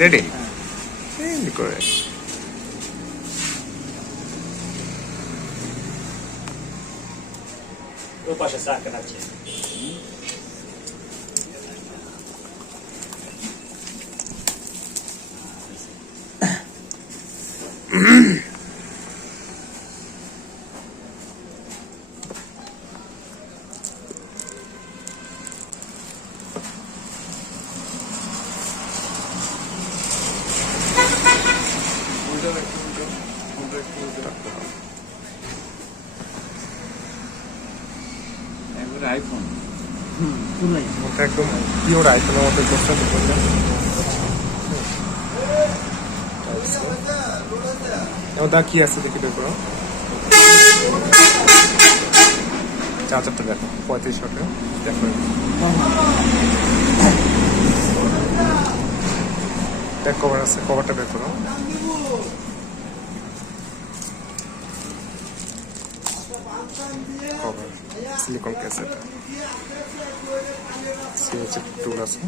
ready করে ও পাশে চাকা আছে একবারে আইফোন ওটা একদম পিওর আইফোনের মতো করছে কি আছে দেখি বের করো চার্জারটা দেখো পঁয়ত্রিশ টাকা দেখো কভার আছে কভারটা বের করো cover silicon cassette CHF tool আছে